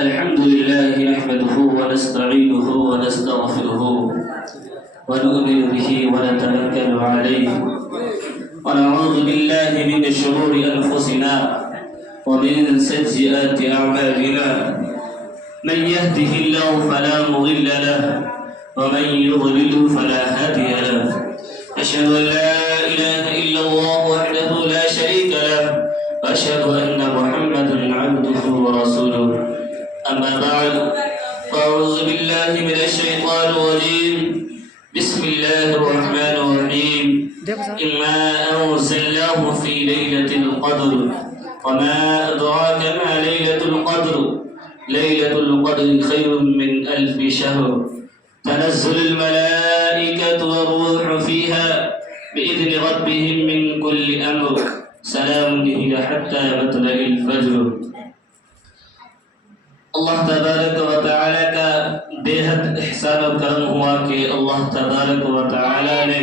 الحمد لله نحمده ونستعينه ونستغفره ونؤمن به ونتوكل عليه ونعوذ بالله من شرور أنفسنا ومن سيئات أعمالنا من يهده الله فلا مضل له ومن يضلل فلا هادي له أشهد أن لا إله إلا الله وحده لا شريك له وأشهد أن محمدا عبده ورسوله أما بعد فأعوذ بالله من الشيطان الرجيم بسم الله الرحمن الرحيم إنا أنزلناه في ليلة القدر وما أدراك ما ليلة القدر ليلة القدر خير من 1000 شهر تنزل الملائكة والروح فيها بإذن ربهم من كل أمر سلام هي حتى مطلع الفجر. اللہ تبارک و تعالی کا بے حد احسان و کرم ہوا کہ اللہ تبارک و تعالی نے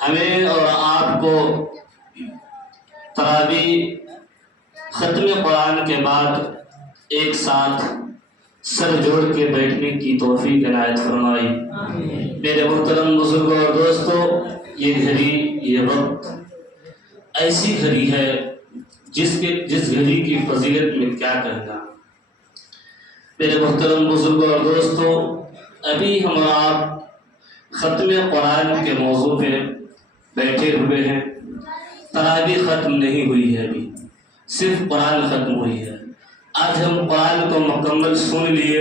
ہمیں اور آپ کو تراویح ختم قرآن کے بعد ایک ساتھ سر جوڑ کے بیٹھنے کی توفیق عنایت فرمائی. میرے محترم بزرگوں اور دوستوں، یہ گھڑی، یہ وقت ایسی گھڑی ہے جس گھڑی کی فضیلت میں کیا کہنا. میرے محترم بزرگوں اور دوستوں، ابھی ہم آپ ختم قرآن کے موضوع پہ بیٹھے ہوئے ہیں. تراویح ختم نہیں ہوئی ہے، ابھی صرف قرآن ختم ہوئی ہے. آج ہم قرآن کو مکمل سن لیے.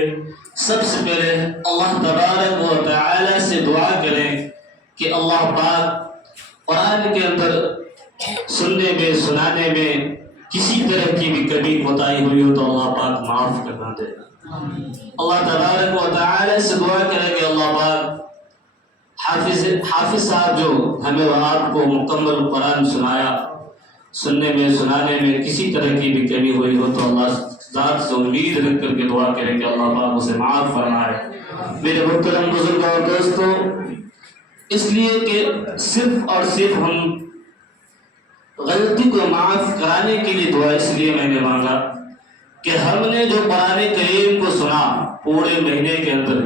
سب سے پہلے اللہ تبارک و تعالی سے دعا کریں کہ اللہ پاک قرآن کے اندر سننے میں، سنانے میں کسی طرح کی بھی کمی کوتاہی ہوئی ہو تو اللہ پاک معاف کرنا دے. اللہ تبارک و تعالی سے دعا کریں کہ اللہ پاک حافظ صاحب جو ہمیں اور آپ کو مکمل قرآن سنایا، سننے میں، سنانے میں کسی طرح کی بھی کمی ہوئی ہو تو اللہ ذات سے امید رکھ کر کے دعا کریں کہ اللہ پاک اسے معاف فرمائے. میرے محترم بزرگوں اور دوستوں، اس لیے کہ صرف اور صرف ہم غلطی کو معاف کرانے کے لیے دعا اس لیے میں نے مانگا کہ ہم نے جو قرآن کریم کو سنا پورے مہینے کے اندر،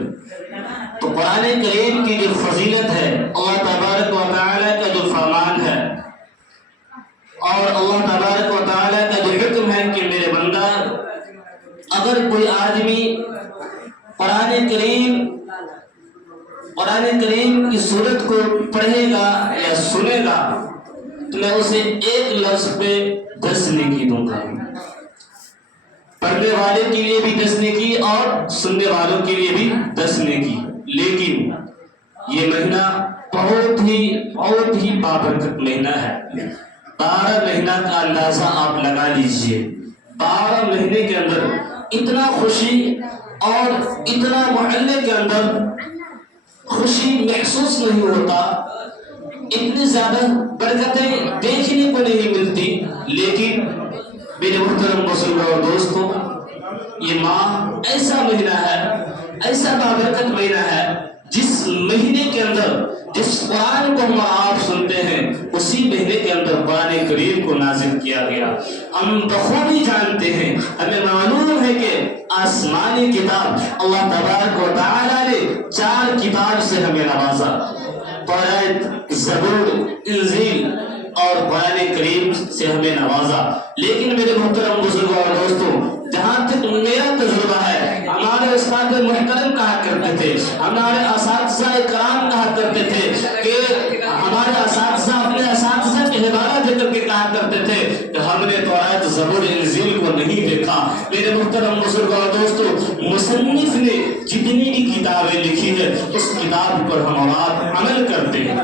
تو قرآن کریم کی جو فضیلت ہے، اللہ تبارک و تعالی کا جو فرمان ہے اور اللہ تبارک و تعالی کا جو حکم ہے کہ میرے بندہ، اگر کوئی آدمی قرآن کریم کی صورت کو پڑھے گا یا سنے گا تو میں اسے ایک لفظ پہ 10 نیکی دوں گا. پڑھنے والے کے لیے بھی 10 نیکی اور سننے والوں کے لیے بھی 10 نیکی. لیکن یہ مہینہ بہت ہی بابرکت مہینہ ہے. 12 مہینہ کا اندازہ آپ لگا لیجئے. 12 مہینے کے اندر اتنا خوشی اور اتنا محلے کے اندر خوشی محسوس نہیں ہوتا، اتنی زیادہ برکتیں دیکھنے کو نہیں ملتی. لیکن میرے محترم بزرگوں اور دوستوں، یہ ماہ ایسا مہینہ ہے، ایسا بابرکت مہینہ ہے جس مہینے کے اندر جس قرآن کو ہم آپ سنتے ہیں اسی مہینے کے اندر قرآن کریم کو نازل کیا گیا. ہم بخوبی جانتے ہیں، ہمیں معلوم ہے کہ آسمانی کتاب اللہ تبارک و تعالی نے 4 کتاب سے ہمیں نوازا: تورات، زبور، انجیل اور قرآن کریم سے ہمیں نوازا. لیکن میرے محترم بزرگوں اور دوستوں، جہاں تک میرا تجربہ ہے، ہمارے استاد محترم کہا کرتے تھے، ہمارے اساتذہ کرام کہا کرتے تھے کہ ہمارے اساتذہ اپنے اساتذہ کے حوالہ دے کر کے کہا کرتے تھے کہ ہم نے تورات، زبور، انجیل کو نہیں دیکھا. میرے محترم بزرگوں اور دوستوں، مصنف نے جتنی بھی کتابیں لکھی ہے اس کتاب پر ہم اور آپ عمل کرتے ہیں،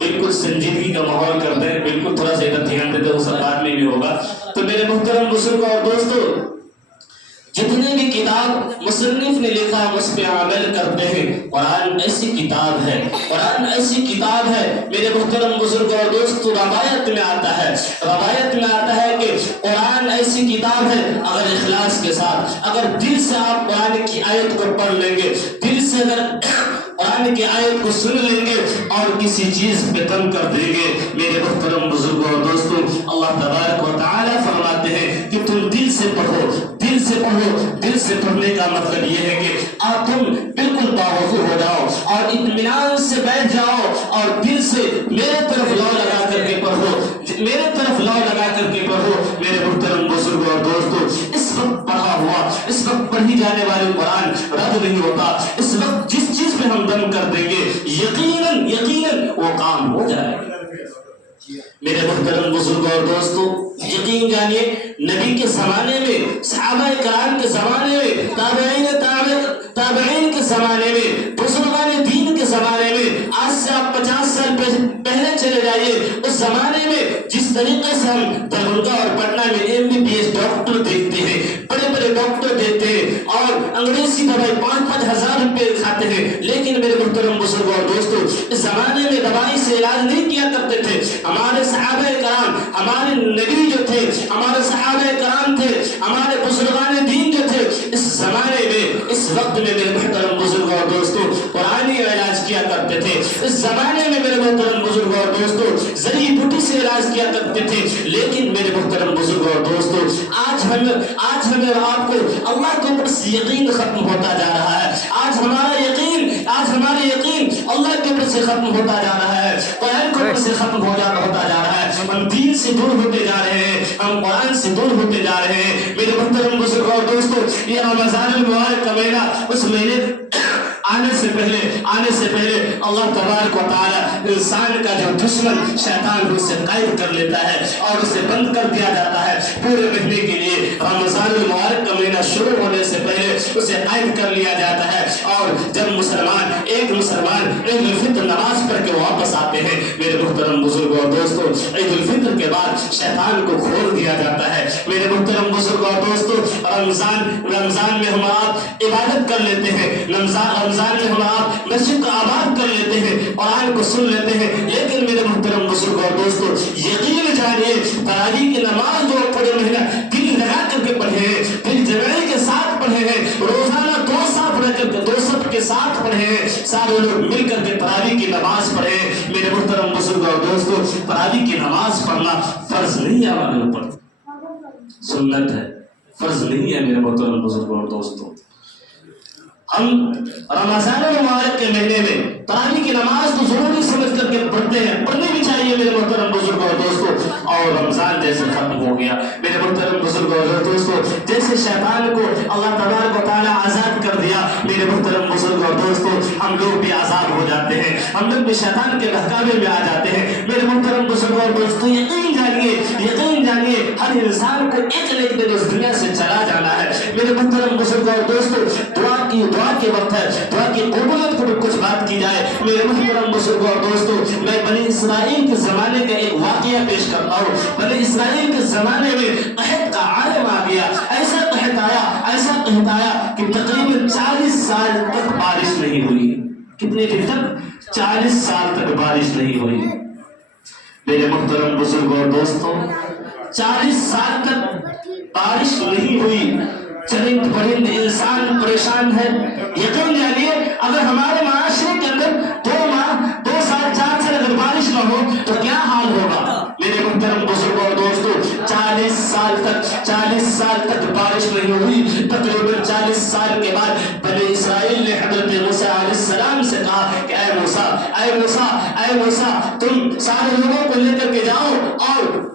بالکل سنجیدگی کا ماحول کرتے ہیں، بالکل تھوڑا سا ادھر دھیان دیتے ہیں، وہ سب بعد میں بھی ہوگا. تو میرے محترم بزرگوں اور دوستوں، جتنے بھی کتاب مصنف نے لکھا ہم اس پہ عمل کرتے ہیں. قرآن ایسی کتاب ہے، قرآن ایسی کتاب ہے میرے محترم بزرگوں اور دوستوں، روایت میں آتا ہے کہ قرآن ایسی کتاب ہے، اگر اخلاص کے ساتھ، اگر دل سے آپ قرآن کی آیت کو پڑھ لیں گے، دل سے اگر قرآن کی آیت کو سن لیں گے اور کسی چیز پہ دم کر دیں گے، میرے محترم بزرگوں اور دوستوں، اللہ تبارک و تعالی فرماتے ہیں کہ تم دل سے پڑھو کا مطلب یہ ہے کہ آپ تم بالکل باوضو ہو جاؤ اور اطمینان سے بیٹھ جاؤ اور دل سے میرے طرف لو لگا کر کے پڑھو، میرے طرف لو لگا کر کے پڑھو۔ میرے محترم بزرگوں اور دوستوں، اس وقت پڑھا ہوا، اس وقت پڑھی جانے والی قرآن رد نہیں ہوتا۔ اس وقت جس چیز پہ ہم دم کر دیں گے یقیناً یقیناً وہ کام ہو جائے گا۔ میرے محترم بزرگوں اور دوستوں، یقین جانیے نبی کے زمانے میں، صحابہ کرام کے زمانے میں، تابعین کے زمانے میں، بزرگان دین کے زمانے میں، آج سے آپ 50 سال پہلے چلے جائیے، اس زمانے میں جس طریقے سے ہم دربھنگہ اور پٹنہ میں MBBS ڈاکٹر دیکھتے ہیں، بڑے بڑے ڈاکٹر دیتے ہیں اور انگریزی دوائی 5-5 ہزار روپے کھاتے ہیں، لیکن میرے محترم بزرگوں اور دوستوں، اس زمانے میں دوائی سے علاج نہیں کیا کرتے تھے۔ ہمارے صحابہ کرام، ہمارے نبی جو تھے، ہمارے صحابہ کرام تھے، ہمارے بزرگان دین جو تھے، اس زمانے میں، اس وقت میں میرے محترم بزرگوں اور دوستوں قرآنی علاج کیا کرتے تھے۔ اس زمانے میں میرے محترم بزرگوں اور دوستوں زری بوٹی سے علاج کیا کرتے تھے، لیکن میرے محترم بزرگوں اور دوستوں آج ہمیں اور آپ کو اللہ کے اوپر سے یقین ختم ہوتا جا رہا ہے۔ آج ہمارا یقین اللہ کے اوپر سے ختم ہوتا جا رہا ہے، قرآن کے اوپر سے ختم ہوتا جا رہا ہے۔ ہم دین سے دور ہوتے جا رہے ہیں، ہم قرآن سے دور ہوتے جا رہے ہیں۔ میرے محترم بزرگوں اور دوستوں، یہ رمضان المبارک کا مہینہ، اس مہینے آنے سے پہلے اللہ تبارک و تعالی انسان کا جو دشمن شیطان اسے قید کر لیتا ہے اور اسے بند کر دیا جاتا ہے پورے مہینے کے لیے۔ رمضان المبارک کا مہینہ شروع ہونے سے پہلے اسے قید کر لیا جاتا ہے، اور جب ایک مسلمان عید الفطر نماز پڑھ کے واپس آتے ہیں، میرے محترم بزرگوں اور دوستوں عید الفطر کے بعد شیطان کو کھول دیا جاتا ہے۔ میرے محترم بزرگوں اور دوستوں رمضان میں ہم آپ عبادت کر لیتے ہیں، رمضان میں ہم آپ مسجد کو آباد کر لیتے ہیں، قرآن کو سن لیتے ہیں، لیکن میرے محترم بزرگوں اور دوستوں یقین جانیے تراویح کی نماز جو پڑھے مہینہ دل لگا کر کے پڑھے ہیں، دل جمعی کے ساتھ پڑھے ہیں، روزانہ 2 صف رہ کر کے 2 صف کے ساتھ پڑھے ہیں، سارے لوگ مل کر کے تراویح کی نماز پڑھے ہیں۔ میرے محترم بزرگوں اور دوستوں تراویح کی نماز پڑھنا فرض نہیں ہے ہمارے اوپر، سنت ہے، فرض نہیں ہے۔ میرے محترم بزرگوں اور دوستوں ہم رمضان المبارک کے مہینے میں تراویح کی نماز تو ضروری سمجھ کر کے پڑھتے ہیں، پڑھنی بھی چاہیے میرے محترم بزرگوں اور دوستوں۔ اور رمضان جیسے ختم ہو گیا میرے محترم بزرگوں اور دوستوں، جیسے شیطان کو اللہ تبارک و تعالیٰ آزاد کر دیا، میرے محترم بزرگوں اور دوستوں ہم لوگ بھی آزاد ہو جاتے ہیں، ہم لوگ بھی شیطان کے بہکاوے میں آ جاتے ہیں۔ میرے محترم بزرگوں اور دوستوں یقین جانیے ہر انسان کو ایک نہ ایک دن اس دنیا سے چلا جانا ہے۔ میرے محترم بزرگوں اور دوستوں دعا کے وقت ہے، دعا کی قبولیت کو بھی کچھ بات کی جائے۔ میرے محترم بزرگوں اور دوستوں میں بنی اسرائیل کے زمانے کا ایک واقعہ پیش کرتا ہوں۔ بنی اسرائیل کے زمانے میں قحط کا عالم آ گیا، ایسا قحط آیا کہ تقریباً 40 سال تک بارش نہیں ہوئی۔ کتنے دن تک؟ 40 سال تک بارش نہیں ہوئی۔ میرے محترم بزرگوں اور دوستوں 40 سال تک بارش نہیں ہوئی، چرند پرند انسان پریشان ہے۔ یقین جانیے اگر ہمارے معاشرے کے اندر 2 سال 4 سال اگر بارش نہ ہو تو کیا حال ہوگا؟ میرے محترم بزرگوں اور دوستوں 40 سال تک بارش نہیں ہوئی۔ تقریباً 40 سال کے بعد بنی اسرائیل نے حضرت موسیٰ علیہ السلام سے کہا کہ اے موسیٰ تم سارے لوگوں کو لے کر کے جاؤ اور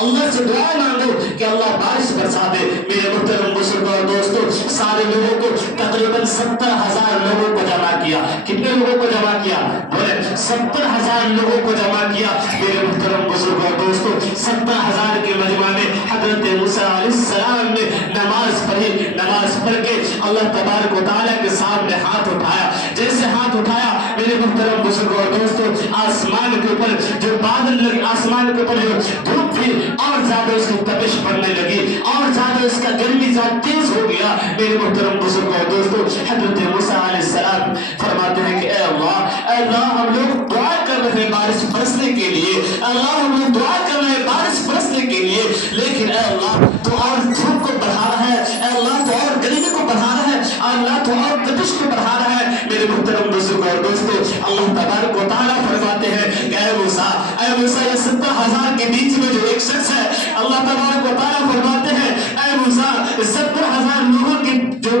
اللہ سے دعا مانگو کہ اللہ بارش برسا دے۔ میرے محترم بزرگوں اور دوستوں سارے لوگوں کو تقریباً 70,000 لوگوں کو جمع کیا۔ کتنے لوگوں کو جمع کیا؟ بولے 70,000 لوگوں کو جمع کیا۔ میرے محترم بزرگوں اور دوستوں 70,000 کے مجمع میں حضرت موسیٰ علیہ السلام نے نماز پڑھ کے اللہ تبارک و تعالیٰ کے سامنے ہاتھ اٹھایا۔ جیسے ہاتھ اٹھایا میرے محترم بزرگوں اور دوستوں آسمان کے اوپر جو بادل لگے، آسمان کے اوپر جو دھوپ تھی اور زیادہ اس کی تپش بڑھنے لگی اور زیادہ اس کا گرمی زیادہ تیز ہو گیا۔ میرے محترم بزرگوں اور دوستوں حضرت موسیٰ علیہ السلام فرماتے ہیں کہ اے اللہ ہم لوگ دعا کر رہے ہیں بارش برسنے کے لیے، اللہ ہم لوگ دعا کر رہے ہیں بارش برسنے کے لیے، لیکن اے اللہ تو اور دھوپ کو بڑھا رہا ہے، اے اللہ تو اور گرمی کو بڑھا رہا ہے، اللہ تو اور تپش کو بڑھا رہا ہے۔ میرے محترم بزرگوں اور دوستوں اللہ تبارک و تعالیٰ فرماتے ہیں کہ اے موسیٰ یہ 70,000 کے بیچ میں جو ایک شخص ہے، اللہ تبارک و تعالیٰ فرماتے ہیں اے موسیٰ 70,000 لوگوں کی جو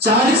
40